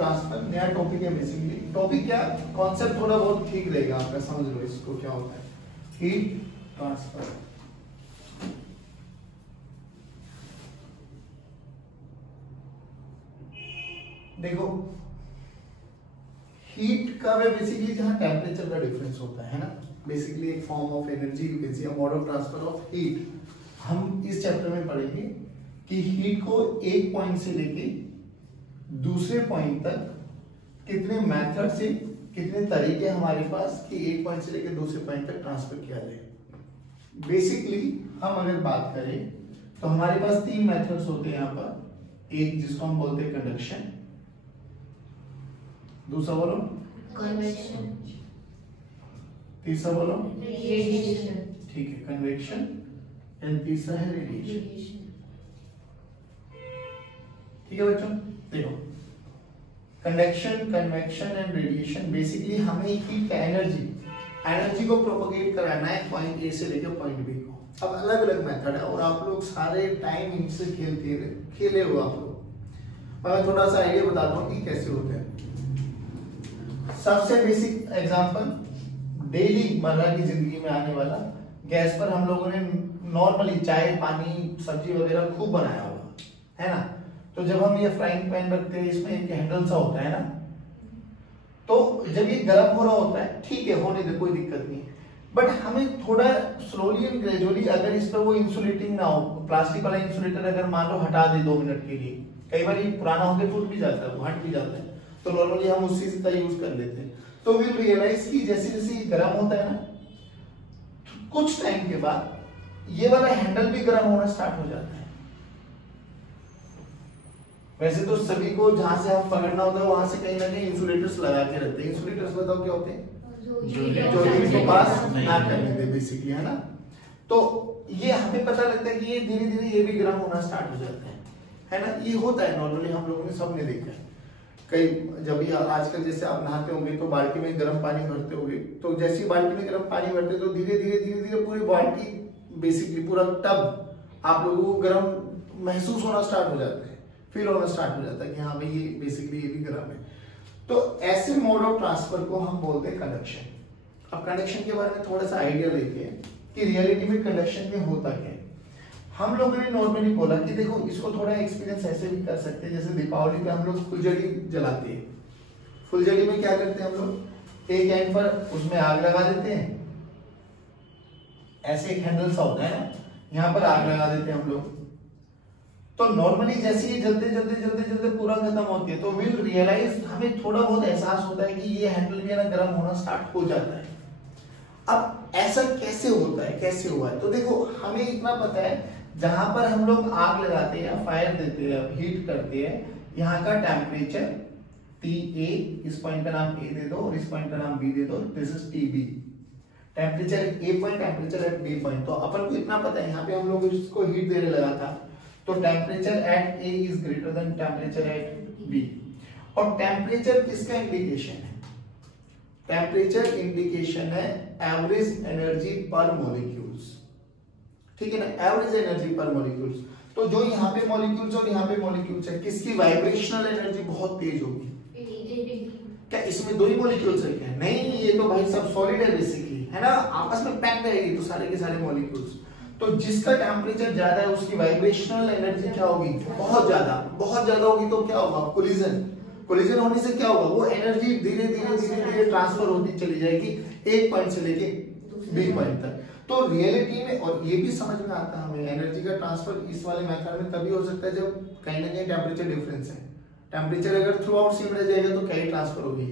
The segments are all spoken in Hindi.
ट्रांसफर नया टॉपिक है बेसिकली। टॉपिक क्या, कॉन्सेप्ट थोड़ा बहुत ठीक रहेगा आपका, समझ लो इसको क्या होता है हीट ट्रांसफर। देखो हीट का वे बेसिकली जहां टेम्परेचर का डिफरेंस होता है ना, बेसिकली एक form of energy you can see a mode of transfer of heat. हम इस चैप्टर में पढ़ेंगे कि हीट को एक पॉइंट से लेके दूसरे पॉइंट तक कितने मेथड से, कितने तरीके हमारे पास कि एक पॉइंट से लेके दूसरे पॉइंट तक ट्रांसफर किया जाए। बेसिकली हम अगर बात करें तो हमारे पास तीन मेथड्स होते हैं यहाँ पर। एक जिसको हम बोलते हैं कंडक्शन, दूसरा बोलो कन्वेक्शन, तीसरा बोलो रेडिएशन। ठीक है, कन्वेक्शन एंड तीसरा है रेडिएशन। ठीक है बच्चों, देखो conduction, convection and radiation basically हमें हीट का एनर्जी को प्रोपोगेट कराना है पॉइंट ए से लेकर पॉइंट बी को। अब अलग अलग मेथड है और आप लोग सारे टाइम इनसे खेले हो आप लोग। मैं थोड़ा सा आइडिया बताता हूँ कि कैसे होते हैं। सबसे बेसिक एग्जांपल डेली मर्रा की जिंदगी में आने वाला, गैस पर हम लोगों ने नॉर्मली चाय पानी सब्जी वगैरह खूब बनाया होगा, है ना। तो जब हम ये फ्राइंग पैन रखते हैं, इसमें एक हैंडल सा होता है ना, तो जब ये गर्म हो रहा होता है, ठीक है होने दे, कोई दिक्कत नहीं है, बट हमें थोड़ा स्लोली एंड ग्रेजुअली अगर इस पर वो इंसुलेटिंग ना हो, प्लास्टिक वाला इंसुलेटर अगर मान लो हटा दे 2 मिनट के लिए, कई बार ये पुराना होकर टूट भी जाता है, वो हट भी जाता है, तो नॉर्मली हम उसी का यूज कर लेते हैं। तो विल रियलाइज कि जैसे जैसे ये गर्म होता है ना, कुछ टाइम के बाद ये वाला हैंडल भी गर्म होना स्टार्ट हो जाता है। वैसे तो सभी को जहां से हम पकड़ना होता है वहां से कहीं ना कहीं इंसुलेटर्स लगा के रखते हैं। इंसुलेटर्स बताओ क्या होते हैं, जो हीट को पास ना करने दे बेसिकली, है ना। तो ये हमें पता लगता है कि ये धीरे धीरे ये भी गर्म होना स्टार्ट हो जाता है ना। ये होता है नॉर्मली, हम लोगों ने सबने देखा है। कई जब भी आजकल जैसे आप नहाते होंगे तो बाल्टी में गर्म पानी भरते होंगे, तो जैसी बाल्टी में गर्म पानी भरते तो धीरे धीरे पूरी बाल्टी बेसिकली पूरा टब आप लोगों को गर्म महसूस होना स्टार्ट हो जाता है, फील होना स्टार्ट हो जाता है कि हाँ भाई ये बेसिकली ये भी गर्म है। तो ऐसे मोड ऑफ ट्रांसफर को हम बोलते हैं कंडक्शन। अब कंडक्शन के बारे में थोड़ा सा आइडिया लेते हैं कि रियलिटी में कंडक्शन में होता क्या है। हम लोगों ने नॉर्मली बोला कि देखो इसको थोड़ा एक्सपीरियंस ऐसे भी कर सकते हैं, जैसे दीपावली पे हम लोग फुलझड़ी जलाते हैं। फुलझड़ी में क्या करते हैं हम लोग, एक एंड पर उसमें आग लगा देते हैं, ऐसे एक हैंडल सा होता है ना, यहाँ पर आग लगा देते हैं हम लोग। तो नॉर्मली जैसे ही जलते पूरा खत्म होती है तो विल रियलाइज, हमें थोड़ा बहुत एहसास होता है कि ये हैंडल भी ना गर्म होना स्टार्ट हो जाता है। अब ऐसा कैसे होता है, कैसे हुआ है, तो देखो हमें इतना पता है जहां पर हम लोग आग लगाते हैं, फायर देते हैं, हीट करते हैं, यहाँ का टेम्परेचर TA, इस पॉइंट का नाम A दे दो और इस पॉइंट का नाम B दे दो, this is TB। Temperature A point, temperature at B point. तो अपन को इतना पता है, यहाँ पे हम लोग इसको हीट देने लगा था, तो temperature at A is greater than temperature at B। और टेम्परेचर किसका इंडिकेशन है, टेम्परेचर इंडिकेशन है एवरेज एनर्जी पर मॉलिक्यूल्स, ठीक है ना, एवरेज एनर्जी पर मॉलिक्यूल्स। तो जो यहाँ पे मॉलिक्यूल्स और यहाँ पे मॉलिक्यूल्स है, किसकी वाइब्रेशनल एनर्जी बहुत तेज होगी, क्या इसमें 2 ही मॉलिक्यूल्स है क्या, नहीं, ये तो भाई सब सॉलिड है बेसिकली, है ना, आपस में पैक्ड है ये तो सारे के सारे मॉलिक्यूल्स। तो जिसका टेम्परेचर ज्यादा है उसकी वाइब्रेशनल एनर्जी क्या होगी, बहुत ज्यादा होगी। तो क्या होगा, कोलिजन होने से क्या होगा, वो एनर्जी धीरे धीरे ट्रांसफर होती चली जाएगी एक पॉइंट से लेके B पॉइंट तक। तो रियलिटी में, और ये भी समझ में आता है हमें, एनर्जी का ट्रांसफर इस वाले मेथड में तभी हो सकता है जब कहीं ना कहीं टेम्परेचर डिफरेंस है। टेम्परेचर अगर थ्रू आउट सेम रह जाएगा तो क्या ट्रांसफर होगी।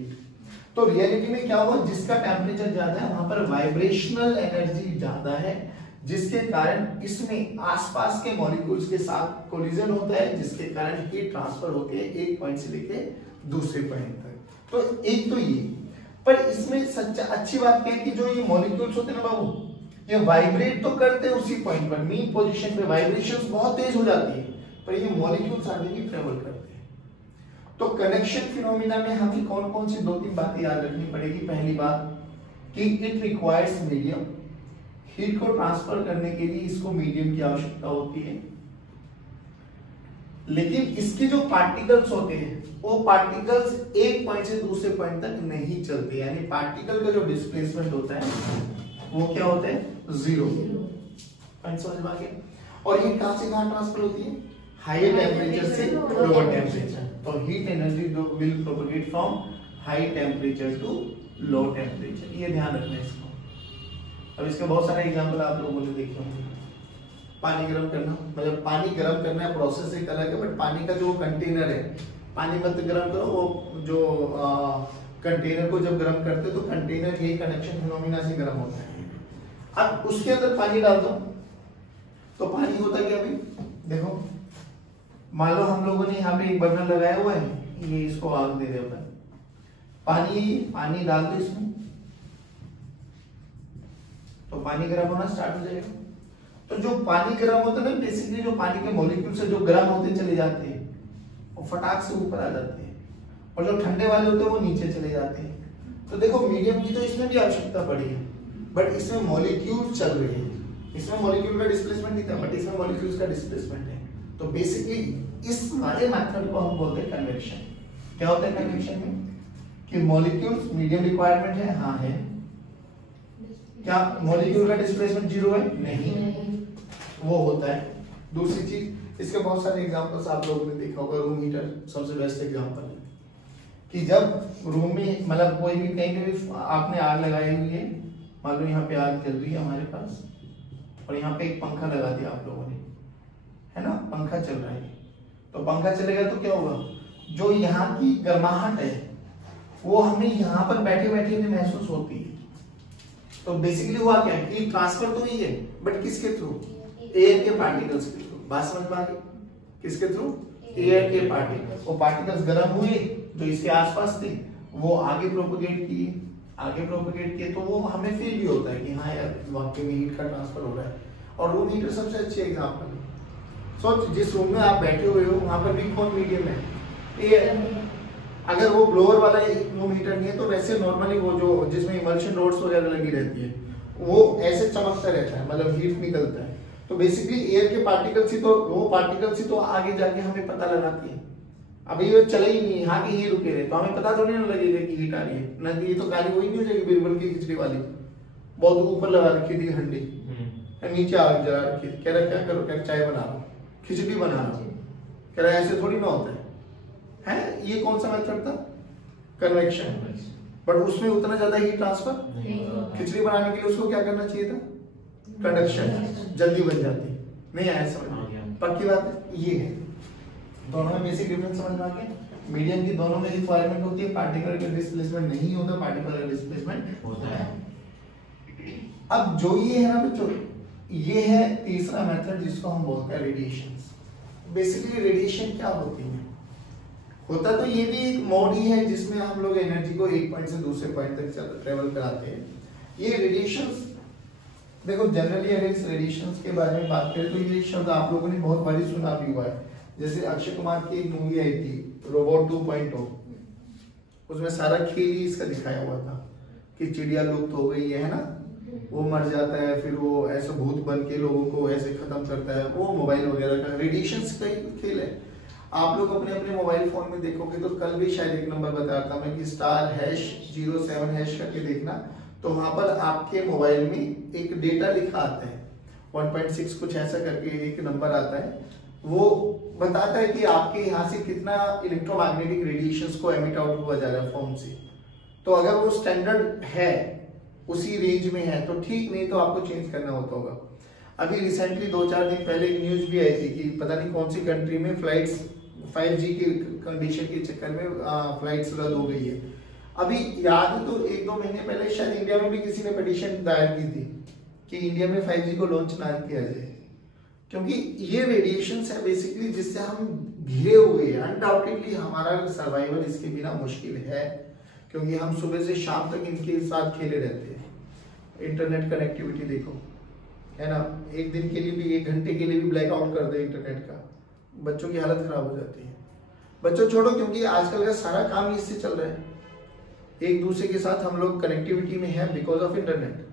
तो रियलिटी में क्या होगा, जिसका टेम्परेचर ज्यादा है वहां पर वाइब्रेशनल एनर्जी ज्यादा है, जिसके कारण इसमें आसपास के मॉलिक्यूल्स के साथ कोलिजन होता है, जिसके कारण हीट ट्रांसफर होती है एक पॉइंट से लेके दूसरे पॉइंट तक। तो एक तो ये, पर इसमें सच्चा अच्छी बात क्या है कि जो ये मॉलिक्यूल्स होते हैं ना बाबू, ये वाइब्रेट तो करते हैं उसी पॉइंट पर, मीन पोजीशन पे वाइब्रेशंस बहुत तेज हो जाती है, पर ये मॉलिक्यूल्स आगे भी ट्रेवल करते हैं। तो कनेक्शन फिनोमिना में हमें कौन कौन सी 2-3 बातें याद रखनी पड़ेगी। पहली बात कि इट रिक्वायर्स मीडियम, हीट को ट्रांसफर करने के लिए इसको मीडियम की आवश्यकता होती है। लेकिन इसके जो पार्टिकल्स होते हैं वो पार्टिकल्स एक पॉइंट से दूसरे पॉइंट तक नहीं चलते, यानी पार्टिकल का जो डिस्प्लेसमेंट होता है वो क्या होता है, 0। पॉइंट समझ में आ गया। और ये कहां से कहां ट्रांसफर होती है, हायर टेम्परेचर से लोअर टेम्परेचर। तो heat energy will propagate from high temperature to low temperature, ये ध्यान रखना है इसको। अब इसके बहुत सारे एग्जांपल आप लोगों ने देखे होंगे। पानी गर्म करना, मतलब पानी गर्म करना है, प्रोसेस एक अलग है, बट पानी का जो कंटेनर है, पानी मत गर्म करो, वो जो कंटेनर को जब गर्म करते हो तो कंटेनर ये कंडक्शन फिनोमिना से गर्म होता है। अब उसके अंदर पानी डाल दो तो पानी होता क्या अभी देखो, मान लो हम लोगों ने यहाँ पे एक बर्नर लगाया हुआ है, ये इसको आग दे रहे हैं, पानी डाल दो इसमें तो पानी गर्म होना स्टार्ट हो जाएगा। तो जो पानी गर्म होता है ना, बेसिकली जो पानी के मॉलिक्यूल्स है जो गर्म होते चले जाते हैं वो फटाक से ऊपर आ जाते हैं, और जो ठंडे वाले होते हैं वो नीचे चले जाते हैं। तो देखो मीडियम की तो इसमें भी आवश्यकता पड़ी है, बट इसमें मॉलिक्यूल चल रहे हैं, इसमें मॉलिक्यूल का डिस्प्लेसमेंट नहीं था, बट इसमें मॉलिक्यूल्स का डिस्प्लेसमेंट है। तो बेसिकली इस सारे मेथड को हम बोलते हैं कन्वेक्शन। क्या होता है कन्वेक्शन में, कि मॉलिक्यूल्स मीडियम रिक्वायरमेंट है, हाँ है, क्या मॉलिक्यूल का डिस्प्लेसमेंट 0 है, नहीं, वो होता है। दूसरी चीज, इसके बहुत सारे एग्जांपल्स आप लोगों ने देखा होगा, रूम हीटर सबसे बेस्ट एग्जांपल है, कि जब रूम में मतलब कोई भी कहीं पे भी आपने आग लगाई हुई है, मान लो यहाँ पे आग चल रही है हमारे पास, और यहाँ पे एक पंखा लगा दिया आप लोगों ने, है ना, पंखा चल रहा है, तो पंखा चलेगा तो क्या होगा, जो यहाँ की गर्माहट है वो हमें यहाँ पर बैठे बैठे हमें महसूस होती है। तो बेसिकली हुआ क्या है, हीट ट्रांसफर तो ही है, बट किसके थ्रू, एयर के पार्टिकल्स के थ्रू। बात समझ में आ गई, किसके थ्रू, एयर के पार्टिकल्स। वो पार्टिकल्स गर्म हुए जो इसके आसपास थे, वो आगे प्रोपेगेट किए, तो वो हमें फील भी होता है कि हाँ यार वाकई में हीट का ट्रांसफर हो रहा है। और रूम हीटर सबसे अच्छी एग्जांपल है। सोच, जिस रूम में आप बैठे हुए हो वहां पर भी कौन मीडियम है, एयर। अगर वो ब्लोअर वाला रूम हीटर नहीं है तो वैसे नॉर्मली वो जो जिसमें इमल्शन रोड्स वगैरह लगी रहती है वो ऐसे चमकता रहता है, मतलब हीट निकलता है। तो बेसिकली एयर के पार्टिकल्स ही तो, वो पार्टिकल्स ही तो आगे जाके हमें पता लगाती है। अभी ये चला ही नहीं, यहाँ के ही रुके रहे तो हमें पता थोड़ी ना लगेगा कि हीट आ रही है ना, ये तो गाली वही नहीं हो जाएगी बिरबल की खिचड़ी वाली, बहुत ऊपर लगा रखी थी हंडी, नीचे आग जला रखी, कह रहा क्या करो, क्या चाय बना रहा, खिचड़ी बना रहा, कह रहा ऐसे थोड़ी ना होता है। ये कौन सा मेथड था, कन्वेक्शन, बट उसमें उतना ज्यादा हीट ट्रांसफर, खिचड़ी बनाने के लिए उसको क्या करना चाहिए था, कंडक्शन, जल्दी बन जाती, नहीं आया समझ में, पक्की बात है। ये है दोनों में बेसिक डिफरेंस समझ में आ गया। मीडियम की दोनों में रिक्वायरमेंट होती है, पार्टिकल का डिस्प्लेसमेंट नहीं होता, पार्टिकल का डिस्प्लेसमेंट होता है। अब जो ये है ना बच्चों, ये है तीसरा मेथड जिसको हम बोलते हैं रेडिएशंस। बेसिकली रेडिएशन क्या होती है, होता तो ये भी एक मोड ही है जिसमें हम लोग एनर्जी को एक पॉइंट से दूसरे पॉइंट तक ट्रेवल कराते हैं। ये रेडिएशंस देखो, जनरली अगर इस रेडिएशंस के बारे में बात करें तो ये शब्द आप लोगों ने बहुत बारी सुना भी हुआ है। जैसे अक्षय कुमार की एक मूवी आई थी रोबोट 2.0, उसमें सारा खेल ही इसका दिखाया हुआ था कि चिड़िया लुप्त हो गई है ना, वो मर जाता है, फिर वो ऐसे भूत बन के लोगों को ऐसे खत्म करता है, वो मोबाइल वगैरह का रेडिएशंस का ही खेल है। आप लोग अपने अपने मोबाइल फोन में देखोगे तो कल भी शायद एक नंबर बताया था मैं कि *#07# करके देखना, तो वहां पर आपके मोबाइल में एक डेटा लिखा आता है 1.6 कुछ ऐसा करके एक नंबर आता है, वो बताता है कि आपके यहाँ से कितना इलेक्ट्रोमैग्नेटिक रेडिएशंस को एमिट आउट हुआ जा रहा है फोन से। तो अगर वो स्टैंडर्ड है, उसी रेंज में है तो ठीक, नहीं तो आपको चेंज करना होगा। अभी रिसेंटली 2-4 दिन पहले एक न्यूज भी आई थी कि पता नहीं कौन सी कंट्री में फ्लाइट्स 5G की कंडीशन के चक्कर में फ्लाइट्स रद्द हो गई है। अभी याद तो 1-2 महीने पहले शायद इंडिया में भी किसी ने पिटीशन दायर की थी कि इंडिया में 5G को लॉन्च ना किया जाए, क्योंकि ये रेडिएशंस है बेसिकली जिससे हम घिरे हुए हैं। अनडाउटेडली हमारा सर्वाइवल इसके बिना मुश्किल है, क्योंकि हम सुबह से शाम तक इनके साथ खेले रहते हैं। इंटरनेट कनेक्टिविटी देखो, है ना, एक दिन के लिए भी, 1 घंटे के लिए भी ब्लैकआउट कर दे इंटरनेट का, बच्चों की हालत खराब हो जाती है। बच्चों छोड़ो, क्योंकि आजकल का सारा काम इससे चल रहा है, एक दूसरे के साथ हम लोग कनेक्टिविटी में है बिकॉज ऑफ इंटरनेट।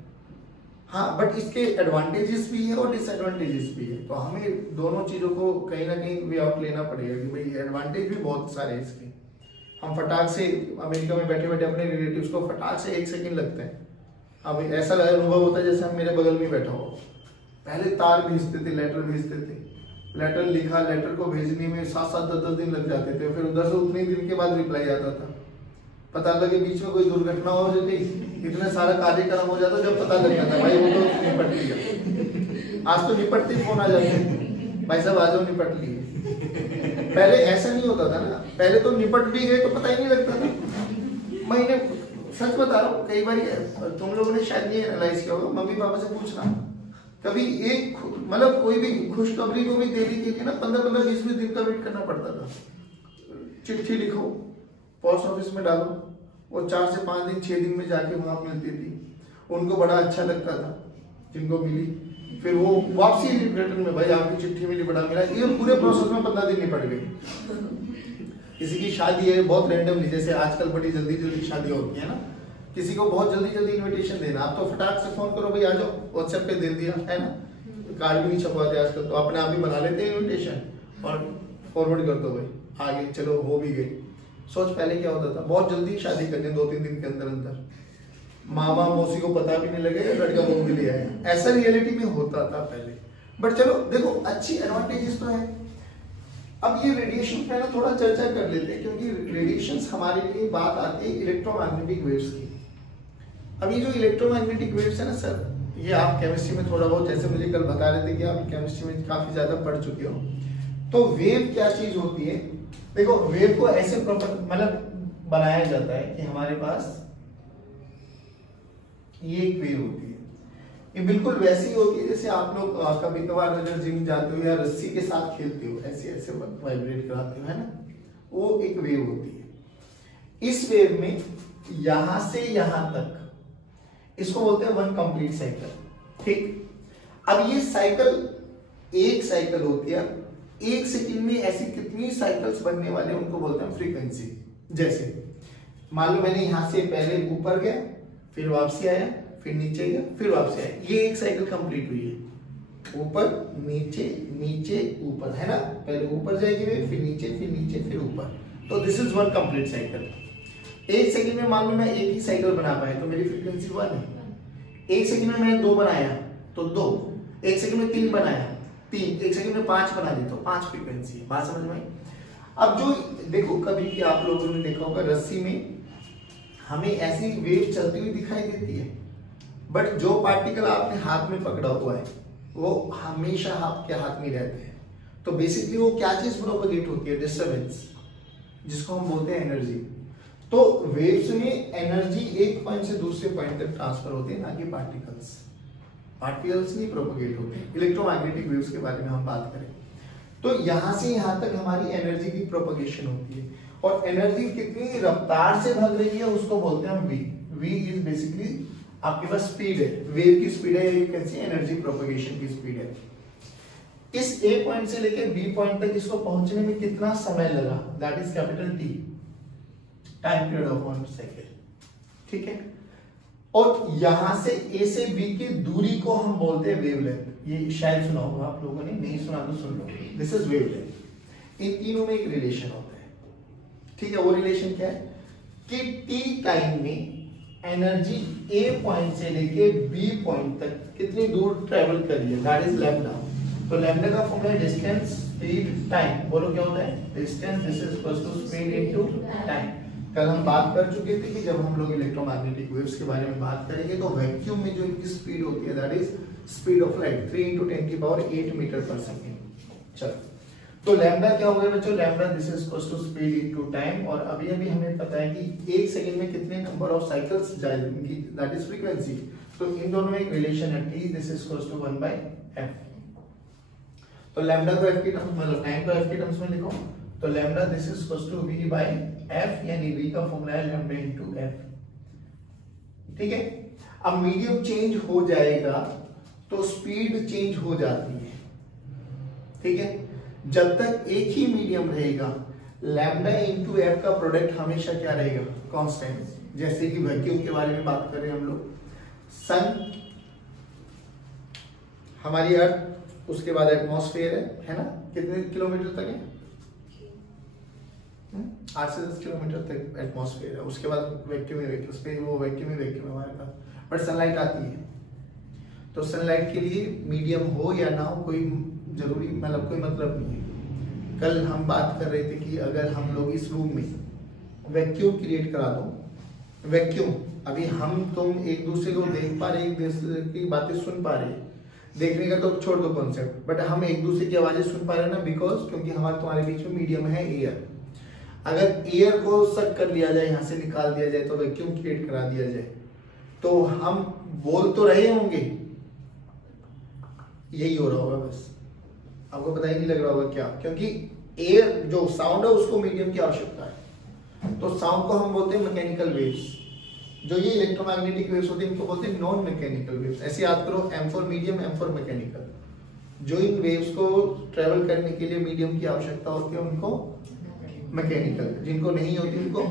हाँ, बट इसके एडवांटेजेस भी है और डिसएडवांटेजेस भी है, तो हमें दोनों चीजों को कहीं ना कहीं वे आउट लेना पड़ेगा कि भाई एडवांटेज भी बहुत सारे हैं इसके। हम फटाक से अमेरिका में बैठे बैठे अपने रिलेटिव्स को फटाक से 1 सेकंड लगता है, अब ऐसा अनुभव होता है जैसे हम मेरे बगल में बैठा हो। पहले तार भेजते थे, लेटर भेजते थे, लेटर लिखा, लेटर को भेजने में 7-7 10-10 दिन लग जाते थे, फिर उधर से उतने दिन के बाद रिप्लाई आता था। पता लगे बीच में कोई दुर्घटना हो जाती, इतने सारा कार्यक्रम हो जाता, जब पता लगता था भाई वो तो निपट लिया। आज तो निपटते फोन आ जाते हैं, भाई साहब आ जाओ निपट लिए। पहले ऐसा नहीं होता था ना, पहले तो निपट भी गए तो पता ही नहीं लगता था। मैंने सच बता रहा हूँ, कई बार तुम लोगों ने शायद ये एनालाइज किया होगा, मम्मी पापा से पूछना, कभी एक मतलब कोई भी खुशखबरी को भी देने के लिए ना 15-15 20-20 दिन का वेट करना पड़ता था। चिट्ठी लिखो, पोस्ट ऑफिस में डालो, वो 4 से 5 दिन 6 दिन में जाके वहां मिलती थी। उनको बड़ा अच्छा लगता था जिनको मिली, फिर वो वापसी रिटर्न में, भाई आपकी चिट्ठी मिली, बड़ा मिला, ये पूरे प्रोसेस में 15 दिन निपट गए। किसी की शादी है बहुत रैंडमली, जैसे आजकल बड़ी जल्दी जल्दी शादी होती है ना, किसी को बहुत जल्दी जल्दी इनविटेशन देना, आप तो फटाक से फोन करो, भाई आ जाओ, व्हाट्सएप पे दे दिया है ना, कार्ड भी नहीं छपवाते आजकल, तो अपने आप ही बना लेते हैं इनविटेशन और फॉरवर्ड कर दो, भाई आगे चलो हो भी गई। सोच पहले क्या होता था, बहुत जल्दी शादी करनी, 2-3 दिन के अंदर अंदर, मामा मौसी को पता भी नहीं लगेगा लड़का मुंह भी ले आया, ऐसा रियलिटी में होता था पहले। बट चलो देखो अच्छी एडवांटेजेस तो है। अब ये रेडिएशन पे ना थोड़ा चर्चा कर लेते हैं, क्योंकि रेडिएशंस हमारे लिए बात आती है इलेक्ट्रोमैग्नेटिक वेव्स की। अब ये जो इलेक्ट्रोमैग्नेटिक वेव्स है ना सर, ये आप केमिस्ट्री में थोड़ा बहुत, जैसे मुझे कल बता रहे थे कि आप केमिस्ट्री में काफी ज्यादा पढ़ चुके हो, तो वेव क्या चीज होती है। देखो वेव को ऐसे मतलब बनाया जाता है कि हमारे पास ये एक वेव होती है, ये बिल्कुल वैसी होती है जैसे आप लोग कभी कभार अगर जिम जाते हो या रस्सी के साथ खेलते हो, ऐसे ऐसे वाइब्रेट कराते हो, है ना, वो एक वेव होती है। इस वेव में यहां से यहां तक, इसको बोलते हैं 1 कंप्लीट साइकिल। ठीक, अब ये साइकिल एक साइकिल होती है, 1 सेकंड में ऐसी कितनी साइकिल्स बनने वाले उनको बोलते हैं फ्रीक्वेंसी। जैसे मान लो मैंने यहां से पहले ऊपर गया, फिर वापसी आया, फिर नीचे गया, फिर वापसी आया, ये एक साइकिल कंप्लीट हुई है। ऊपर नीचे नीचे ऊपर, है ना, पहले ऊपर जाएगी वे, फिर नीचे फिर ऊपर, तो this is 1 complete cycle. 1 second में मान लो मैं एक ही साइकिल बना पाया तो मेरी फ्रीक्वेंसी 1 है। 1 सेकंड में मैंने 2 बनाया तो 2, 1 सेकंड में 3 बनाया 3, 1 सेकंड में 5 बना दी तो 5 फ्रीक्वेंसी है। बात समझ में आई? अब जो देखो कभी भी आप लोगों ने देखा होगा रस्सी में हमें ऐसी वेव चलती हुई दिखाई देती है, बट जो पार्टिकल आपने हाथ में पकड़ा हुआ है वो हमेशा आपके हाथ में रहते हैं। तो बेसिकली वो क्या चीज प्रोपगेट होती है, डिस्टरबेंस, जिसको हम बोलते हैं एनर्जी। तो वेव्स में एनर्जी एक पॉइंट से दूसरे पॉइंट तक ट्रांसफर होती है, ना कि पार्टिकल्स। पार्टिकल्स नहीं प्रोपगेट होते। इलेक्ट्रोमैग्नेटिक वेव्स के बारे में हम बात करें तो यहां से यहां तक हमारी एनर्जी की प्रोपगेशन होती है, और एनर्जी कितनी रफ्तार से भाग रही है उसको बोलते हैं हम वी। वी इज बेसिकली आपके पास स्पीड है, वेव की स्पीड है, you can see energy propagation की स्पीड है। इस ए पॉइंट से लेकर बी पॉइंट तक इसको पहुंचने में कितना समय लगा, that is capital T, time period of 1 second. ठीक है, और यहां से ए से बी की दूरी को हम बोलते हैं वेवलेंथ। ये शायद सुना होगा आप लोगों ने, नहीं सुना तो सुन लो, दिस इज वेवलेंथ। इन तीनों में एक रिलेशन होता है। ठीक है, वो रिलेशन क्या है कि टी टाइम में एनर्जी ए पॉइंट से लेके बी पॉइंट तक कितनी दूर ट्रेवल करी है, दैट इज लैम्डा। तो लैम्डा का फॉर्मूला है डिस्टेंस स्पीड टाइम। बोलो क्या होता है, distance this is equal to speed into time. कल हम बात कर चुके थे कि जब हम लोग इलेक्ट्रोमैग्नेटिक वेव्स के बारे में बात करेंगे तो वैक्यूम में जो इनकी स्पीड होती है that is speed of light 3 × 10⁸ metre per second. चलो, तो लैम्डा क्या हो गया बच्चों, lambda this is equal to speed into time. और अभी अभी हमें पता है कि 1 सेकंड में कितने नंबर ऑफ साइकिल्स जाएंगी, दैट इज फ्रीक्वेंसी। तो इन दोनों में एक रिलेशन है, T this is equal to 1/f। तो लैम्डा को f की टर्म्स मतलब टाइम को f की टर्म्स में लिखो, तो lambda this is equal to v/f, यानी v का फॉर्मूला है लैम्डा इनटू f। ठीक है, अब मीडियम चेंज हो जाएगा तो स्पीड चेंज हो जाती है। ठीक है, जब तक एक ही मीडियम रहेगा लैम्डा इनटू एफ का प्रोडक्ट हमेशा क्या रहेगा, कांस्टेंट। जैसे कि वैक्यूम के बारे में बात करें हम लोग, सन हमारी अर्थ, उसके बाद एटमॉस्फेयर है ना, कितने किलोमीटर तक है? 8 से 10 किलोमीटर तक एटमॉस्फेयर है। उसके बाद वैक्यूम स्पेस, वो वैक्यूम है हमारे पास, बट सनलाइट आती है। तो सनलाइट के लिए मीडियम हो या ना हो कोई जरूरी मतलब कोई मतलब नहीं है। कल हम बात कर रहे थे कि अगर हम लोग इस रूम में वैक्यूम क्रिएट करा दो, वैक्यूम, अभी हम तुम एक दूसरे को देख पा रहे, एक दूसरे की बातें सुन पा रहे, देखने का तो छोड़ दो कॉन्सेप्ट, बट हम एक दूसरे की आवाजें सुन पा रहे हैं ना, बिकॉज क्योंकि हमारे तुम्हारे बीच में मीडियम है एयर। अगर एयर को सक कर लिया जाए, यहाँ से निकाल दिया जाए, तो वैक्यूम क्रिएट करा दिया जाए, तो हम बोल तो रहे होंगे, यही हो रहा होगा, बस आपको पता ही नहीं लग रहा होगा क्या, क्योंकि एयर जो साउंड है उसको मीडियम की आवश्यकता है। तो साउंड को हम बोलते हैं मैकेनिकल वेव्स। जो ये इलेक्ट्रोमैग्नेटिक वेव्स होते हैं इनको बोलते हैं नॉन मैकेनिकल वेव्स। ऐसे याद करो, M for medium, M for mechanical. जो इन वेव्स को ट्रेवल करने के लिए मीडियम की आवश्यकता होती है उनको मैकेनिकल, जिनको नहीं होती उनको।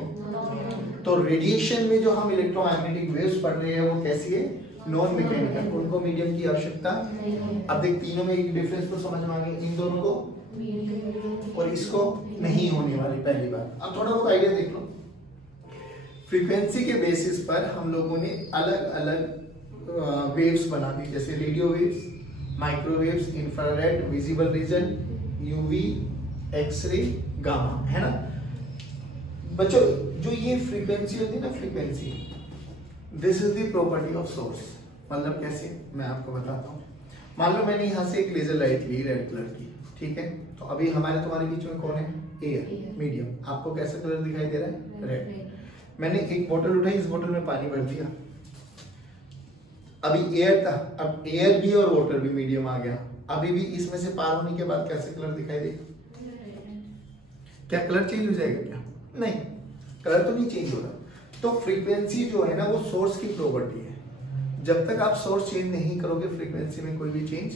तो रेडिएशन में जो हम इलेक्ट्रोमैग्नेटिक वेव्स पढ़ रहे हैं वो कैसी है? नॉन मैकेनिकल, उनको मीडियम की आवश्यकता। अब देख तीनों में एक डिफरेंस तो समझ में आ गया, इन दोनों को और इसको नहीं होने वाली पहली बात। अब थोड़ा बहुत आइडिया देख लो। फ्रीक्वेंसी के बेसिस पर हम लोगों ने अलग अलग वेव्स बना दी, जैसे radio waves, microwaves, infrared, visible region, UV, X ray, gamma, है ना बच्चों। जो ये फ्रीक्वेंसी होती है ना, frequency, this is the property of source. मतलब कैसे, मैं आपको बताता हूँ। मान लो मैंने यहाँ से एक लेजर लाइट ली रेड कलर की, ठीक है, तो अभी हमारे तुम्हारे बीच में कौन है? Air, medium. आपको कैसा कलर दिखाई दे रहा है? रेड। मैंने एक बोतल उठाई, इस बोतल में पानी भर दिया, अभी एयर था, अब एयर भी और वाटर भी मीडियम आ गया। अभी भी इसमें से पार होने के बाद कैसे कलर दिखाई देगा? क्या कलर चेंज हो जाएगा क्या? नहीं, कलर तो नहीं चेंज हो रहा। तो फ्रीक्वेंसी जो है ना वो सोर्स की प्रॉपर्टी है। जब तक आप सोर्स चेंज नहीं करोगे फ्रीक्वेंसी में कोई भी चेंज।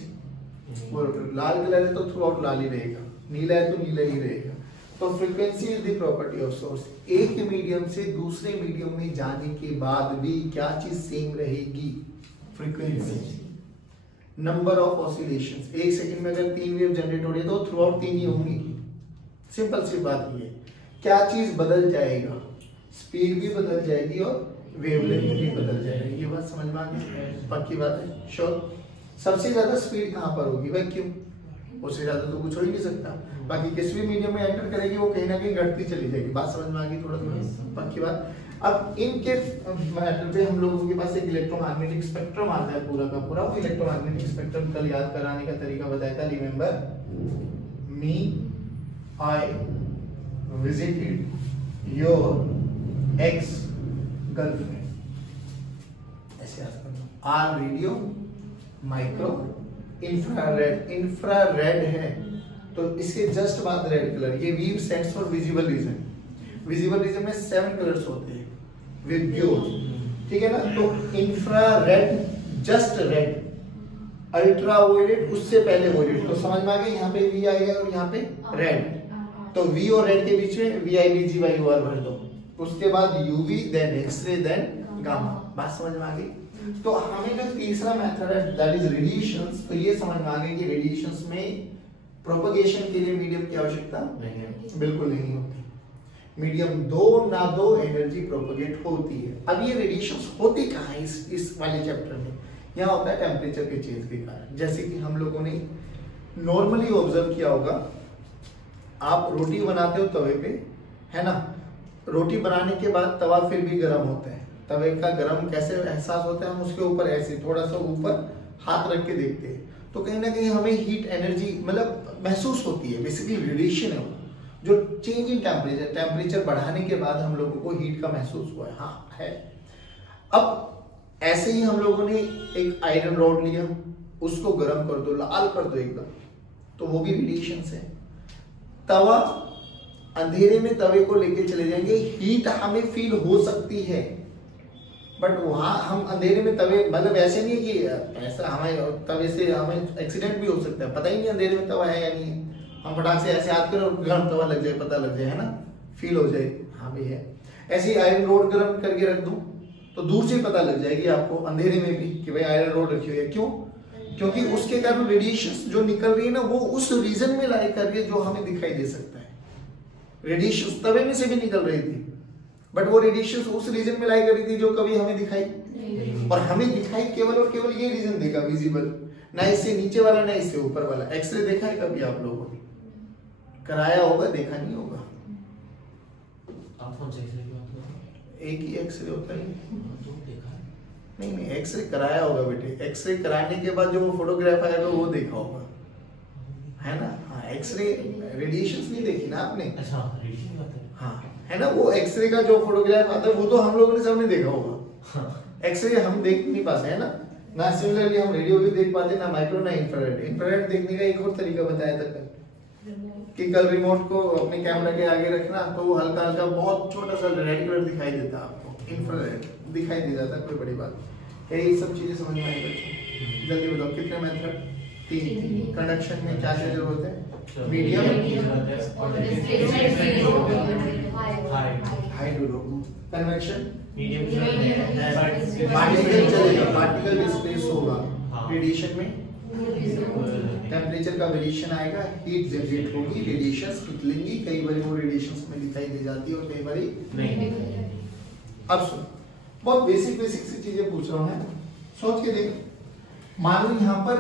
लाल कलर है तो थ्रू आउट लाल ही रहेगा, नीला है तो नीला ही रहेगा। तो frequency is the property of source. एक मीडियम से दूसरे मीडियम में जाने के बाद भी क्या चीज सेम रहेगी? फ्रीक्वेंसी। नंबर ऑफ ऑसिलेशंस, एक सेकंड में अगर 3 वेव जनरेट हो रही है तो थ्रू आउट 3 ही होंगी। सिंपल सी बात ये, क्या चीज बदल जाएगा? स्पीड भी बदल जाएगी और वेवलेंथ भी बदल जाएगी। ये बात समझ में आ गई? पक्की बात है, श्योर। सबसे ज्यादा स्पीड कहाँ पर होगी? वैक्यूम, उससे ज्यादा तो कुछ हो ही नहीं सकता। बाकी किस भी मीडियम में एंटर करेगी वो कहीं ना कहीं घटती चली जाएगी। बात समझ में आ गई? थोड़ा थोड़ा पक्की बात। अब इनके मैटर पे हम लोगों के पास एक इलेक्ट्रोमैग्नेटिक स्पेक्ट्रम आता है पूरा का पूरा। वो इलेक्ट्रोमैग्नेटिक स्पेक्ट्रम कल याद कराने का तरीका बताया था, remember me I visited your ex girlfriend, ऐसे याद करना। R radio, micro, infrared. Infrared है तो इसके जस्ट बाद रेड कलर, ये V stands for visible region. Visible region में 7 कलर्स होते हैं विद्युत, ठीक है ना। तो इंफ्रारेड जस्ट रेड, अल्ट्रावायलेट उससे पहले वायलेट। तो समझ में आ गया, यहाँ पे वी आएगा और यहाँ पे रेड। तो वी और रेड के बीच में V I B G Y O R भर दो। उसके बाद UV, then X ray, then gamma. बात समझ में आ गई? तो हमें जो तीसरा मेथड है दैट इज रेडिएशंस, तो ये समझ में आ गई कि रेडिएशंस में प्रोपगेशन के लिए मीडियम की आवश्यकता नहीं है, बिल्कुल नहीं होती। मीडियम दो ना दो एनर्जी प्रोपगेट होती है। अब ये रेडिएशंस होती कहाँ है इस वाले चैप्टर में? यहाँ होता है टेम्परेचर के चेंज के कारण। जैसे कि हम लोगों ने नॉर्मली ऑब्जर्व किया होगा, आप रोटी बनाते हो तवे पे, है ना। रोटी बनाने के बाद तवा फिर भी गर्म होता है। तवे का गर्म कैसे एहसास होता है? हम उसके ऊपर ऐसे थोड़ा सा ऊपर हाथ रख के देखते हैं तो कहीं ना कहीं हमें हीट एनर्जी मतलब महसूस होती है। बेसिकली रेडिएशन है वो, जो चेंज इन टेम्परेचर, टेम्परेचर बढ़ाने के बाद हम लोगों को हीट का महसूस हुआ है। हाँ है। अब ऐसे ही हम लोगों ने एक आयरन रॉड लिया, उसको गर्म कर दो, लाल कर दो एकदम, तो वो भी रेडिएशन है। तवा, अंधेरे में तवे को लेके चले जाएंगे, हीट हमें फील हो सकती है, बट वहां हम अंधेरे में तवे मतलब ऐसे नहीं कि ऐसा हमें तवे से हमें एक्सीडेंट भी हो सकता है, पता ही नहीं अंधेरे में तवा है या नहीं है। हम फटाक से ऐसे हाथ करो गर्म तवा लग जाए, पता लग जाए, है ना, फील हो जाए हाँ भी है। ऐसे ही आयरन रोड गर्म करके रख दूं तो दूर से पता लग जाएगी आपको अंधेरे में भी कि भाई आयरन रोड रखी हुई है। क्यों? क्योंकि उसके कारण रेडिएशन जो निकल रही है ना वो उस रीजन में लाई कर रही है जो हमें दिखाई दे सकता है। रेडिएशन तवे में से भी निकल रही थी बट वो रेडिएशन उस रीजन में लाई कर रही थी जो कभी हमें दिखाई और हमें दिखाई केवल और केवल ये रीजन देगा विजिबल, ना इससे नीचे वाला ना इससे ऊपर वाला। एक्सरे देखा है कभी आप लोगों ने? कराया होगा, देखा नहीं होगा। आप कौन से एक्सरे की बात कर रहे हो? एक ही एक्सरे होता है। तो देखा है। नहीं एक्सरे कराया होगा बेटे, एक्सरे कराने के बाद जो वो फोटोग्राफ आएगा वो देखा होगा, है ना? हाँ एक्सरे रेडिएशन नहीं देखी ना आपने? अच्छा रेडिएशन की बात है। हाँ है ना, वो एक्सरे का जो फोटोग्राफ आता है वो तो हम लोगों ने सबने देखा होगा। एक्सरे हम देख नहीं पाते है ना सिमिलरली हम रेडियो भी देख पाते ना माइक्रो ना इंफ्रारेड। इंफ्रारेड देखने का एक और तरीका बताया था कल कि कल रिमोट को अपने कैमरा के आगे रखना तो वो हल्का हल्का बहुत छोटा सा रेड कलर दिखाई देता आपको, इंफ्रारेड दिखाई दे जाता, कोई बड़ी बात नहीं। ये सब चीजें समझ में आई बच्चों? जल्दी बताओ कितने मेथड? 3। कंडक्शन में क्या क्या जरूरत है? Medium high to low. Convection particle चलेगा, पार्टिकल डिस्प्लेस होगा रेडिएशन में, टेम्परेचर का वेरिएशन आएगा, हीट जनरेट होगी, रेडिएशंस निकलेंगी, कई बार वो रेडिएशंस में दिखाई दे जाती है और कई बार नहीं। अब सुनो, बहुत बेसिक सी चीजें पूछ रहा हूं, सोच के देखो। मान लो यहाँ पर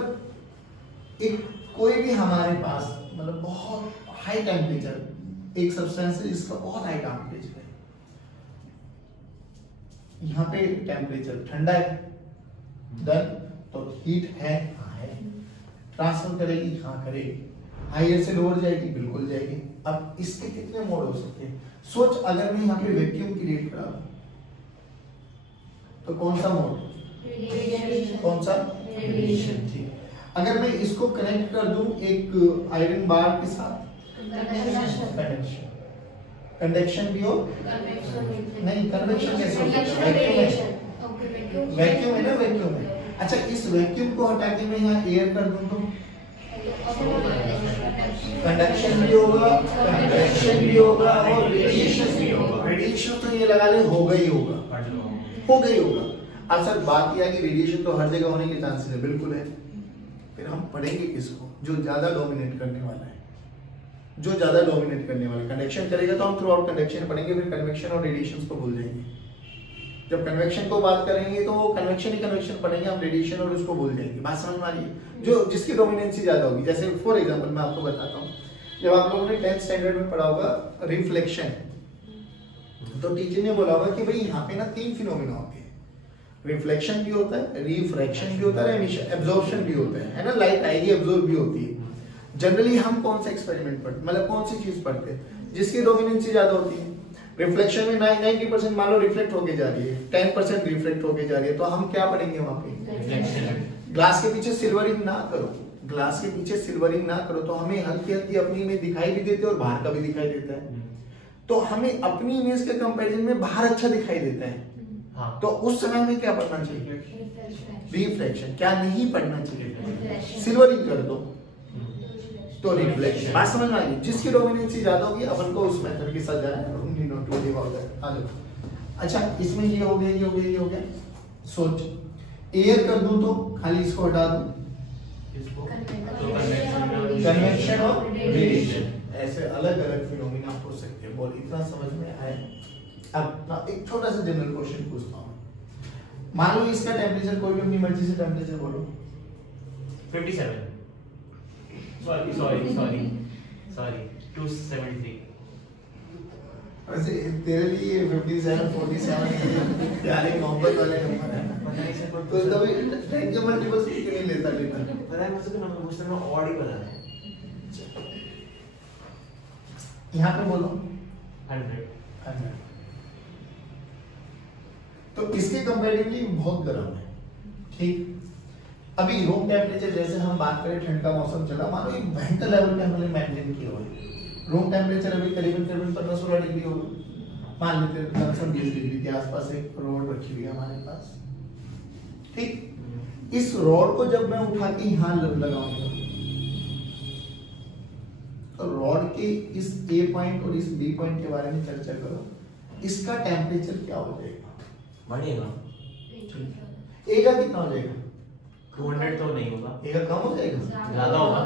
एक कोई भी हमारे पास मतलब बहुत हाई टेम्परेचर एक सब्सटेंस है जिसका बहुत हाई टेम्परेचर है, यहाँ पे टेम्परेचर ठंडा है, देन तो हीट है, हाँ है, ट्रांसफर करेगी, हाँ करेगी, हायर से लोअर जाएगी, बिल्कुल जाएगी। अब इसके कितने मोड हो सकते हैं? सोच अगर मैं यहाँ पे वैक्यूम क्रिएट करा तो कौन सा मोड? कौन सा? रेडिएशन। ठीक। अगर मैं इसको कनेक्ट कर दूं एक आयरन बार के साथ, कंडक्शन भी हो नहीं, कन्वेक्शन कैसे होता है? वैक्यूम है ना, वैक्यूम है। अच्छा इस वैक्यूम को हटा के मैं यहाँ एयर कर दूं तो कंडक्शन भी होगा, कन्वेक्शन भी होगा और रेडिएशन भी होगा। रेडिएशन तो ये लगा ले होगा ही होगा, हो गई होगा। अब सर बात यह है कि रेडिएशन तो हर जगह होने के चांसेस है, बिल्कुल है। फिर हम पढ़ेंगे किसको? जो ज्यादा डोमिनेट करने वाला है, जो ज्यादा डोमिनेट करने वाला है। कंडक्शन करेगा तो हम थ्रू आउट कंडक्शन पढ़ेंगे, फिर कन्वेक्शन और रेडिएशन को भूल जाएंगे। जब कन्वेक्शन को बात करेंगे तो कन्वेक्शन ही कन्वेक्शन पढ़ेंगे, हम रेडिएशन और उसको भूल जाएंगे। बात समझ में आ रही है? जो जिसकी डोमिनेंसी ज्यादा होगी, जैसे फॉर एग्जांपल मैं आपको बताता हूँ, जब आप लोगों ने 10th स्टैंडर्ड में पढ़ा होगा रिफ्लेक्शन, तो टीचर ने बोला होगा कि भाई यहाँ पे ना 3 फिनोमेना होते हैं, रिफ्लेक्शन भी होता है, रिफ्रैक्शन भी होता है, एमिशन एब्जॉर्प्शन भी होता है ना? लाइट आएगी, एब्जॉर्ब भी होती है। जनरली हम कौन सा एक्सपेरिमेंट पढ़ते, मतलब कौन सी चीज पढ़ते हैं जिसकी डोमिनेंसी ज्यादा होती है? रिफ्लेक्शन में 90% मान लो रिफ्लेक्ट होके जा रही है, 10% रिफ्लेक्ट होके जा रही है, तो हम क्या पढ़ेंगे वहां पे? ग्लास के पीछे सिल्वरिंग ना करो, ग्लास के पीछे सिल्वरिंग ना करो तो हमें हल्की हल्की अपनी में दिखाई भी देते और बाहर का भी दिखाई देता है। तो हमें अपनी इमेज के कंपैरिजन में बाहर अच्छा दिखाई देता है। हाँ। तो उस समय में क्या पढ़ना चाहिए? रिफ्लेक्शन। क्या नहीं पढ़ना चाहिए? सिल्वरिंग कर दो तो रिफ्लेक्शन। बात समझ में आ गई? जिसकी डोमिनेंसी ज्यादा होगी अपन को उस मेथड के साथ जाना है। अच्छा इसमें ये हो गया, ये हो गया, ये हो गया। सोच एयर कर दूं तो खाली इसको हटा दूं, कन्वेक्शन और रेडिएशन, ऐसे अलग अलग फिनोमेना हो सकते हैं। बोल इतना समझ में आया? अब ना एक छोटा सा जनरल क्वेश्चन पूछता हूँ। मान लो इसका टेम्परेचर कोई भी अपनी मर्जी से टेम्परेचर बोलो। 57 सॉरी 273। वैसे तेरे लिए 57 47 प्यारे मोहब्बत वाले नंबर है। तो कभी 10 के मल्टीपल से क्यों नहीं लेता? पता है मुझे, नंबर पूछना मैं ऑड ही बना है। यहाँ पे बोलो 100। तो इसके कंपैरेटिवली बहुत गर्म है। ठीक, अभी रूम टेम्परेचर जैसे हम बात करें, ठंड का मौसम चला, मानो एक भयंकर लेवल पे हमने मेंटेन किया हुआ है। रूम टेम्परेचर अभी करीबन 15-16 डिग्री होगा, मान लेते हैं 10-20 डिग्री के आसपास एक रॉड रखी हुई है हमारे पास। ठीक, इस रॉड को जब मैं उठा के यहाँ लगाऊंगा तो रॉड के इस ए पॉइंट और इस बी पॉइंट के बारे में चर्चा करो। इसका टेम्परेचर क्या हो जाएगा? बढ़ेगा। ए का कितना हो जाएगा? 200 तो नहीं होगा, ए का कम हो जाएगा। ज्यादा होगा,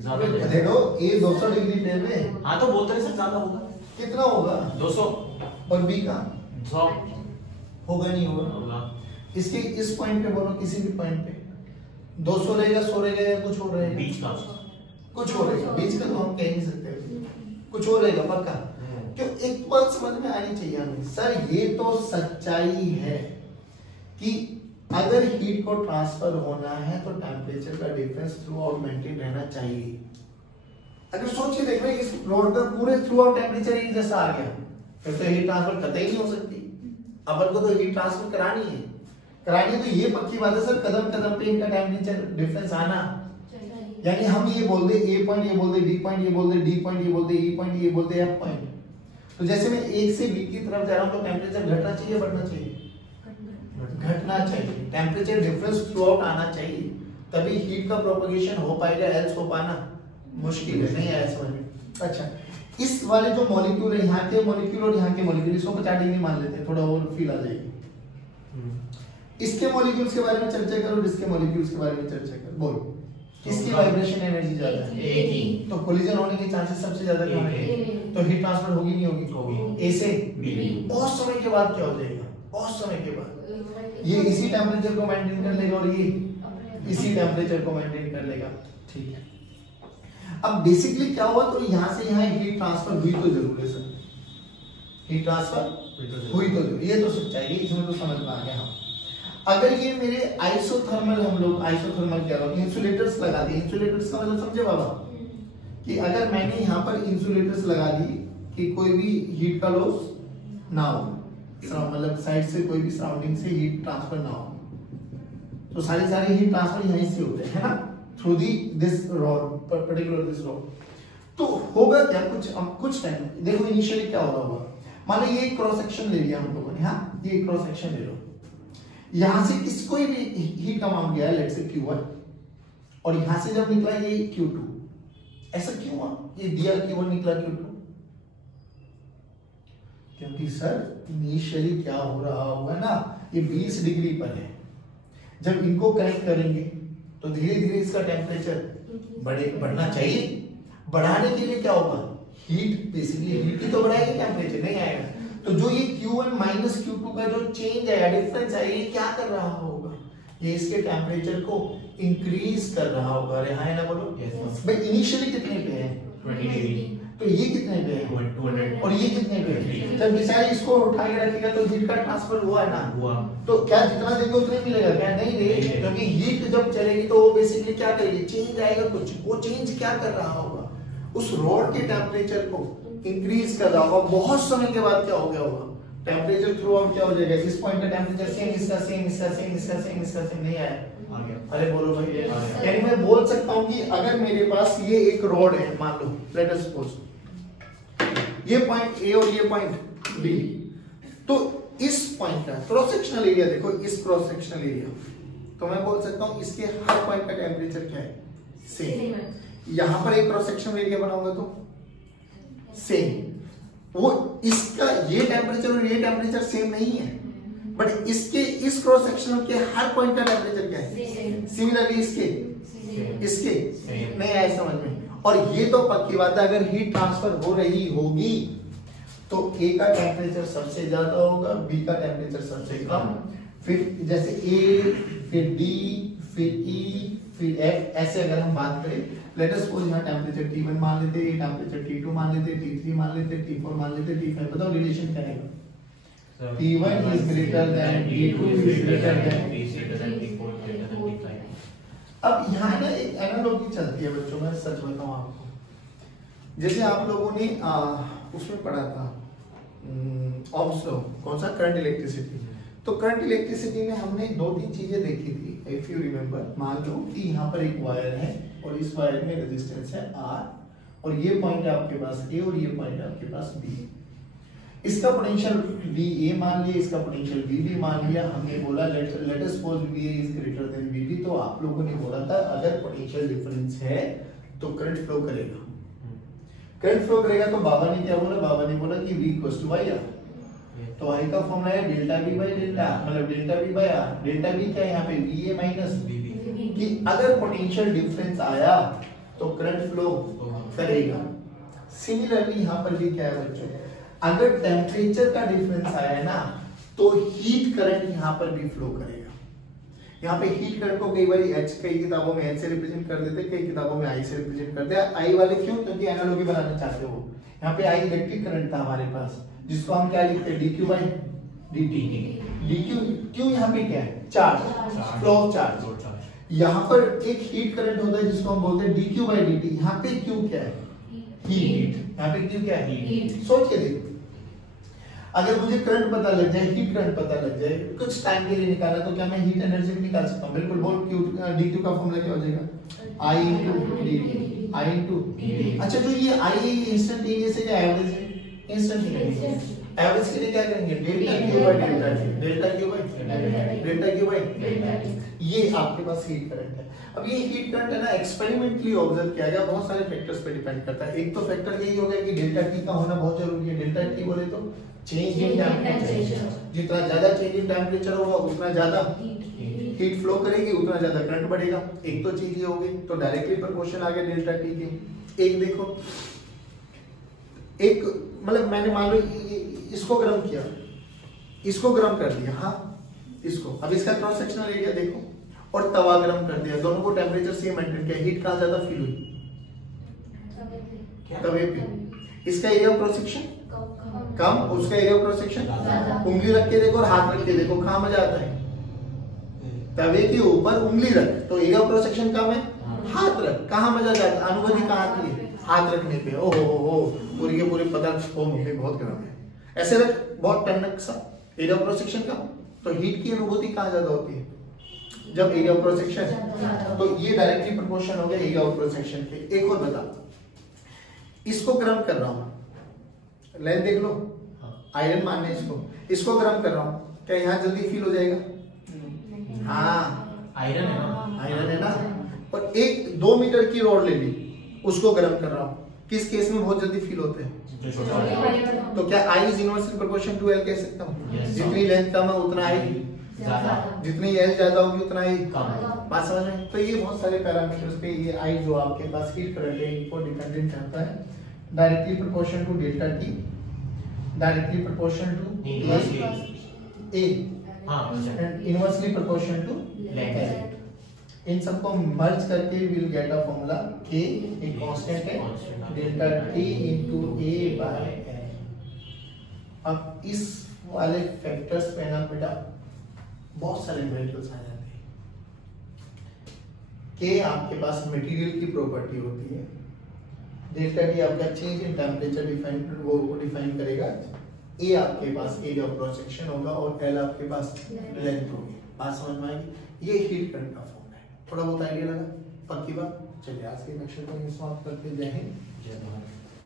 ज्यादा अबे होगा। देखो ए 200 डिग्री पे में हाँ तो बोल रहे सर ज्यादा होगा, कितना होगा 200 और बी का 100 होगा नहीं होगा। होगा। इसके इस पॉइंट पे बोलो, किसी भी पॉइंट पे 200 रहेगा, 100 रहेगा या कुछ और रहेगा, बीच का कुछ और रहेगा। बीच का तो हम कह नहीं सकते, कुछ और रहेगा पक्का। क्यों, एक बात समझ में आनी चाहिए हमें सर, ये तो सच्चाई है कि अगर हीट को ट्रांसफर होना है तो टेम्परेचर का डिफरेंस थ्रू आउट मेंटेन रहना चाहिए। अगर सोच के देख रहे हैं इस रोड का पूरे थ्रू आउट टेम्परेचर एक जैसा आ गया, फिर तो हीट ट्रांसफर कतई नहीं हो सकती। अपन को तो हीट ट्रांसफर करानी है तो ये पक्की बात है सर, कदम कदम पे इनका टेम्परेचर डिफरेंस आना। यानी हम ये बोल दे ए पॉइंट, ये बोल दे बी पॉइंट, ये बोल दे डी पॉइंट, ये बोल दे ई पॉइंट, ये बोल दे एफ पॉइंट। तो जैसे मैं एक से बी की तरफ जा रहा हूं तो टेम्परेचर घटना चाहिए बढ़ना चाहिए? घटना चाहिए। टेम्परेचर डिफरेंस थ्रू आउट आना चाहिए, तभी हीट का प्रोपगेशन हो पाएगा, एल्स हो पाना मुश्किल है, नहीं है समझ में। अच्छा, इस वाले जो मॉलिक्यूल है, यहाँ के मॉलिक्यूल और यहाँ के मॉलिक्यूल, इसको 50 डिग्री मान लेते हैं, थोड़ा और फील आ जाएगी। इसके मॉलिक्यूल्स के बारे में चर्चा करो, इसके मॉलिक्यूल्स के बारे में चर्चा करो, बोलो किसकी वाइब्रेशन एनर्जी ज्यादा है? ए की। तो कोलिजन होने के चांसेस सबसे ज्यादा कहाँ है? तो हीट ट्रांसफर होगी नहीं होगी? होगी। ए से बी। बहुत समय के बाद क्या हो जाएगा? बहुत समय के बाद ये इसी टेम्परेचर को मेंटेन कर लेगा और ये इसी टेम्परेचर को मेंटेन कर लेगा। ठीक है, अब बेसिकली क्या हुआ, तो यहाँ से यहाँ हीट ट्रांसफर हुई तो जरूर है सर, हीट ट्रांसफर हुई तो जरूर, ये तो सच्चाई है, इसमें तो समझ में आ गया। हाँ, अगर ये मेरे आइसोथर्मल, हम लोग आइसोथर्मल क्या होगा, इंसुलेटर्स लगा दिए। इंसुलेटर्स का मतलब समझे बाबा, कि अगर मैंने यहाँ पर इंसुलेटर्स लगा दी कि कोई भी हीट का लॉस ना हो, मतलब साइड से कोई भी सराउंडिंग से हीट ट्रांसफर ना हो, तो सारे हीट ट्रांसफर यहीं से होते हैं ना, through the this rod, particular this rod. तो होगा क्या, कुछ टाइम देखो इनिशियली क्या हो रहा होगा। मान लो ये क्रॉस सेक्शन ले लिया हम लोगों ने, हाँ ये क्रॉस सेक्शन ले लो, यहां से किस कोई भी हीट अमाउंट गया, लेट्स से Q1, और यहां से जब निकला ये Q2, ऐसा क्यों हुआ, ये दिया Q1 निकला Q2? क्योंकि सर इनिशियली क्या हो रहा होगा ना, ये 20 डिग्री पर है, जब इनको कनेक्ट करेंगे तो धीरे धीरे इसका टेम्परेचर बढ़ना चाहिए। बढ़ाने के लिए क्या होगा, हीट, बेसिकली हीट ही तो बढ़ाएगी, टेम्परेचर नहीं आएगा। तो जो ये Q1 माइनस Q2 का जो चेंज आया, डिफरेंस आया, ये क्या कर रहा होगा, ये इसके टेम्परेचर को इंक्रीज कर रहा होगा। अरे हाँ ना बोलो, भाई इनिशियली कितने पे है 20 डिग्री, तो ये कितने पे है 200, और ये कितने पे है? जब बेचारे इसको उठा के रखेगा तो हीट का ट्रांसफर हुआ है ना, हुआ। तो क्या जितना देंगे उतना मिलेगा क्या? नहीं देगा, क्योंकि हीट जब चलेगी तो वो बेसिकली क्या करेगी, चेंज आएगा कुछ। वो चेंज क्या कर रहा होगा, उस रॉड के टेम्परेचर को इंक्रीज कर रहा होगा। बहुत समय के बाद क्या हो गया होगा, टेम्परेचर थ्रू आउट क्या हो जाएगा, इस पॉइंट का टेम्परेचर सेम, इसका सेम, इसका सेम, इसका सेम, इसका सेम, नहीं आया? अरे बोलो भाई, यानी मैं बोल सकता हूं कि अगर मेरे पास ये एक रॉड है, मान लो लेट अस सपोज ये पॉइंट ए और ये पॉइंट बी, तो इस पॉइंट का क्रॉस सेक्शनल एरिया देखो, इस क्रॉस सेक्शनल एरिया, तो मैं बोल सकता हूं इसके हर पॉइंट का टेम्परेचर क्या है, सेम। यहां पर एक क्रॉस सेक्शनल एरिया बनाऊंगा तो सेम, वो इसका ये टेम्परेचर और ये टेम्परेचर सेम नहीं है, बट इसके इस क्रॉस सेक्शन के हर पॉइंट का टेम्परेचर क्या है, सिमिलरली इसके नहीं आए समझ में। और ये तो पक्की बात है, अगर हीट ट्रांसफर हो रही होगी तो ए का टेम्परेचर सबसे ज्यादा होगा, बी का टेम्परेचर सबसे कम, फिर जैसे ए, फिर डी, फिर ई, फिर एफ, ऐसे अगर हम बात करें, लेट अस सपोज यहाँ टेम्परेचर T1 मान लेते हैं, टेम्परेचर T2 मान लेते हैं, T3 मान लेते हैं, T4 मान लेते हैं, T5, बताओ रिलेशन क्या है? T1 is greater than T2 is greater than T4 greater than T5। अब यहाँ ना एक एनालॉजी चलती है बच्चों, मैं सच बताऊं आपको, जैसे आप लोगों ने उसमें पढ़ा था ऑम्स लॉ, कौन सा, करंट इलेक्ट्रिसिटी। तो करंट इलेक्ट्रिसिटी में हमने 2-3 चीजें देखी थी, इफ यू रिमेम्बर। मान लो कि यहाँ पर एक वायर है और इस वायर में रेजिस्टेंस है R, और ये पॉइंट है आपके पास A और ये पॉइंट है आपके पास B। इसका पोटेंशियल VA मान लिया, इसका पोटेंशियल VB मान लिया। हमने बोला let us suppose VA is greater than VB, तो आप लोगों ने बोला था अगर पोटेंशियल डिफरेंस है तो करंट फ्लो करेगा। करंट फ्लो करेगा तो बाबा ने क्या बोला, बाबा ने बोला कि V इक्वल्स टू IR, तो I का फॉर्मूला है डेल्टा V बाय डेल्टा, मतलब delta V by R। Delta V क्या है यहाँ पे, VA माइनस कि अगर पोटेंशियल डिफरेंस आया तो करंट फ्लो करेगा। सिमिलरली यहाँ पर भी क्या है बच्चों, अगर टेम्परेचर का डिफरेंस आया है ना तो हीट करंट यहाँ पर भी फ्लो करेगा। यहाँ पे हीट करंट को कई बार कई किताबों में एच से रिप्रेजेंट कर देते, कई किताबों में आई से रिप्रेजेंट करते हैं। आई वाले क्यों? क्योंकि एनालॉजी बनाना चाहते हो। यहाँ पे आई इलेक्ट्रिक करंट था हमारे पास, जिसको हम क्या लिखते हैं, dq बाई dt। dq क्यों यहाँ पे क्या है, चार्ज, फ्लो ऑफ चार्ज। यहाँ पर एक हीट करंट होता है जिसको हम बोलते हैं dq बाई dt। यहाँ पे क्यों क्या है, हीट। यहाँ पे क्यों क्या है, हीट। सोच के देखो, अगर मुझे करंट पता लग जाए, हीट करंट पता लग जाए, कुछ टाइम के लिए निकाला, तो क्या मैं हीट एनर्जी भी निकाल सकता हूँ? बिल्कुल। बोल dq का फॉर्मूला क्या हो जाएगा, I into dt, I into dt। अच्छा, तो ये I इंस्टेंटेनियस है क्या एवरेज है? इंस्टेंटेनियस। एवरेज के लिए क्या करेंगे, delta q by delta t, delta q by ये आपके पास हीट करंट है। अब ये हीट करंट है ना, एक्सपेरिमेंटली ऑब्जर्व किया गया, बहुत सारे फैक्टर्स पे डिपेंड करता है। एक तो फैक्टर यही हो गया कि डेल्टा t का होना बहुत जरूरी है। डेल्टा t बोले तो चेंज इन टेंपरेचर, जितना ज्यादा चेंज इन टेंपरेचर होगा उतना ज्यादा हीट फ्लो करेगी, उतना ज्यादा करंट बढ़ेगा। एक तो चीज ये हो गई, तो डायरेक्टली प्रोपोर्शन आ गया डेल्टा टी के। एक देखो, एक मतलब मैंने मान लो इसको गर्म किया, इसको गर्म कर दिया, हाँ इसको, अब इसका क्रॉस सेक्शनल एरिया देखो, और तवा गर्म कर दिया, दोनों को टेम्परेचर सेम मेंटेन किया, हीट कहाँ ज्यादा फील हुई, तवे पे। इसका एरिया ऑफ क्रॉस सेक्शन कम, उसका एरिया ऑफ क्रॉस सेक्शन। उंगली रख के देखो और हाथ रख के देखो, कहाँ मजा आता है, तवे के ऊपर उंगली रख तो एरिया ऑफ क्रॉस सेक्शन कम है, हाथ रख कहाँ मजा आता है, अनुभूति कहाँ आती है, हाथ रखने पे। ओहो पूरी के पूरे पदार्थ को मुझे बहुत गर्म है, ऐसे रख, बहुत ठंडक सा, एरिया ऑफ क्रॉस सेक्शन कम, तो हीट की अनुभूति कहाँ ज्यादा होती है, जब एरिया ऑफ क्रॉस सेक्शन। तो ये डायरेक्टली प्रोपोर्शन हो गया एरिया ऑफ क्रॉस सेक्शन के। एक और बता, इसको गर्म कर रहा हूँ, लेंथ देख लो, आयरन मान ले इसको गर्म कर रहा हूँ, क्या यहाँ जल्दी फील हो जाएगा? हाँ आयरन है ना, आयरन है ना। और एक 2 मीटर की रॉड ले ली, उसको गर्म कर रहा हूँ, किस केस में बहुत जल्दी फील होते हैं? तो क्या I is inverse in proportion to L कह सकता हूँ? जितनी लेंथ कम है उतना I ज्यादा, जितनी L ज्यादा होगी उतना I कम। बात समझ में? तो ये बहुत सारे पैरामीटर्स पे ये I जो आपके पास हीट करंट है इनको डिपेंडेंट रहता है। Directly proportion to delta T, directly proportion to A, inversely proportion to L। इन सबको मर्ज करके will get a formula K, एक कांस्टेंट है, delta T into A by L। अब इस वाले फैक्टर्स पे ना बेटा बहुत सारे वेरिएबल्स आ जाते हैं। K आपके पास मटेरियल की प्रॉपर्टी होती है, डेल्टा T आपका चेंज इन टेम्परेचर डिफाइन करेगा, A आपके पास एरिया ऑफ क्रॉस सेक्शन होगा और L आपके पास लेंथ होगी। बात समझ में आएगी? ये हीट करंट का फॉर्मूला है। थोड़ा बहुत आइडिया लगा? पक्की बात? चलिए आज के लेक्चर को समाप्त करते, जय हिंद जय भारत।